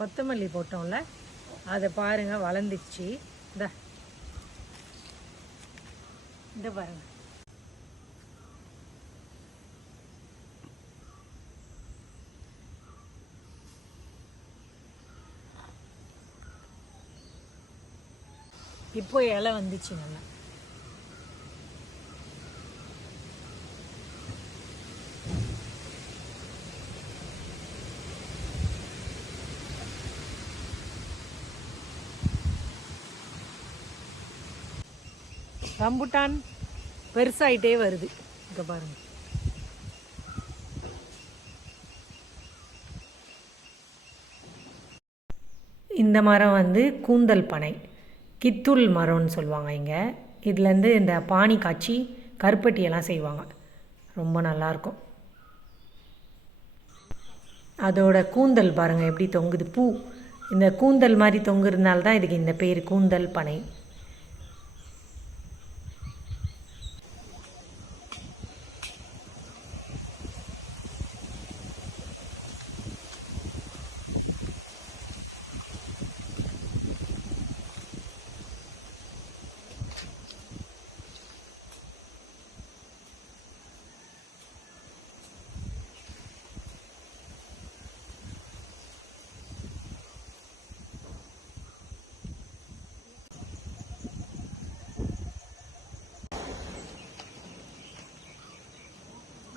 கொத்தமல்லி போட்டோம்ல அதை பாருங்க வளர்ந்துச்சு இந்த. இந்த பாருங்க. இப்போ இலை வந்துச்சு நல்லா ரம்புட்டான் பெருசாயிட்டே வருது. இங்க பாருங்க. இந்த மரம் வந்து கூந்தல் பனை. கித்துள் மரம்னு சொல்லுவாங்க இங்கே. இதுலேருந்து இந்த பானி காய்ச்சி கருப்பட்டியெல்லாம் செய்வாங்க. ரொம்ப நல்லாயிருக்கும் அதோட கூந்தல் பாருங்கள் எப்படி தொங்குது. பூ. இந்த கூந்தல் மாதிரி தொங்குறதுனால தான் இதுக்கு இந்த பேர் கூந்தல் பனை.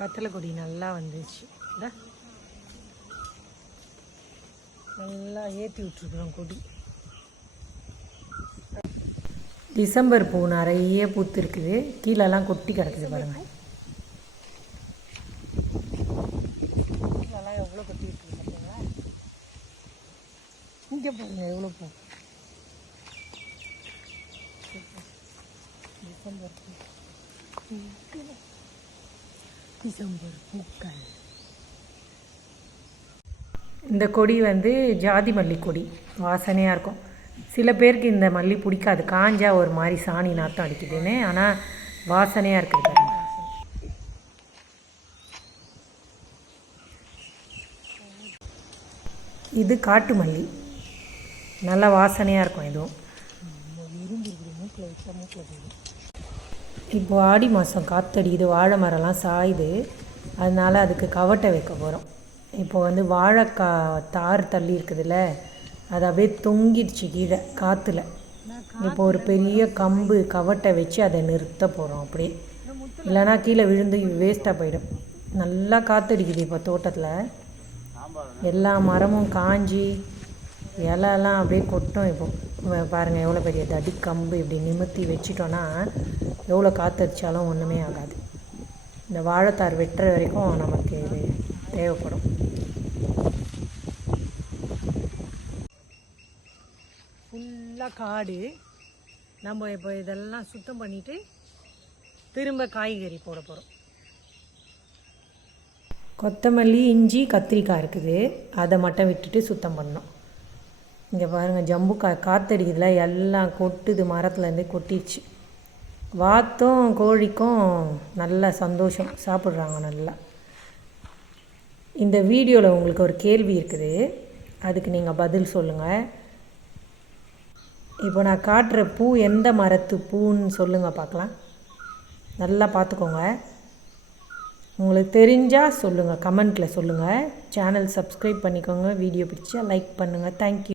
கத்தலை கொடி நல்லா வந்துச்சு. நல்லா ஏற்றி விட்ருக்குறோம் கொடி. டிசம்பர் பூ நிறைய பூத்து இருக்குது கீழெல்லாம் கொட்டி கிடக்குது பாருங்க. கீழெல்லாம் எவ்வளோ கொட்டி இருக்குது பார்த்தீங்களா? இங்கே பாருங்க எவ்வளோ பூ. டிசம்பர் பூ. டிசம்பர் பூக்கள். இந்த கொடி வந்து ஜாதி மல்லி கொடி. வாசனையாக இருக்கும். சில பேருக்கு இந்த மல்லி பிடிக்காது. காஞ்சா ஒரு மாதிரி சாணி நாத்தம் அடிக்குதுன்னு. ஆனால் வாசனையாக இருக்குது பாருங்க. இது காட்டு மல்லி. நல்ல வாசனையாக இருக்கும் இதுவும். இப்போ ஆடி மாதம் காற்றடிக்குது வாழை மரம்லாம் சாயுது. அதனால் அதுக்கு கவட்டை வைக்க போகிறோம் இப்போ வந்து வாழைக்காய் தார் தள்ளி இருக்குதுல்ல அது அப்படியே தொங்கிடுச்சு கீழே காற்றுல இப்போ ஒரு பெரிய கம்பு கவட்டை வச்சு அதை நிறுத்த போகிறோம் அப்படியே. இல்லைன்னா கீழே விழுந்து வேஸ்ட்டாக போயிடும். நல்லா காற்றடிக்குது இப்போ தோட்டத்தில். எல்லா மரமும் காஞ்சி இலைலாம் அப்படியே கொட்டும் இப்போ. வ- பாருங்க எவ்வளோ பெரிய தடி கம்பு இப்படி நிமித்தி வச்சிட்டோன்னா எவ்வளோ காற்றடிச்சாலும் ஒன்றுமே ஆகாது. இந்த வாழைத்தார் வெட்டுற வரைக்கும் நமக்கு இது தேவைப்படும். ஃபுல்லாக காடு. நம்ம இப்போ இதெல்லாம் சுத்தம் பண்ணிட்டு திரும்ப காய்கறி போட போகிறோம் கொத்தமல்லி இஞ்சி கத்திரிக்காய் இருக்குது. அதை மட்டும் விட்டுட்டு சுத்தம் பண்ணோம் இங்கே பாருங்கள் ஜம்பு கா காத்தடிக்குதுல எல்லாம் கொட்டுது மரத்துலேருந்து கொட்டிடுச்சு. வாத்தும் கோழிக்கும் நல்ல சந்தோஷம். சாப்பிட்றாங்க நல்லா. இந்த வீடியோவில் உங்களுக்கு ஒரு கேள்வி இருக்குது. அதுக்கு நீங்கள் பதில் சொல்லுங்கள் இப்போ நான் காட்டுற பூ எந்த மரத்து பூன்னு சொல்லுங்கள் பார்க்கலாம் நல்லா பார்த்துக்கோங்க. உங்களுக்கு தெரிஞ்சால் சொல்லுங்கள் கமெண்ட்டில் சொல்லுங்கள் சேனல் சப்ஸ்கிரைப் பண்ணிக்கோங்க. வீடியோ பிடிச்சா லைக் பண்ணுங்கள் தேங்க்யூ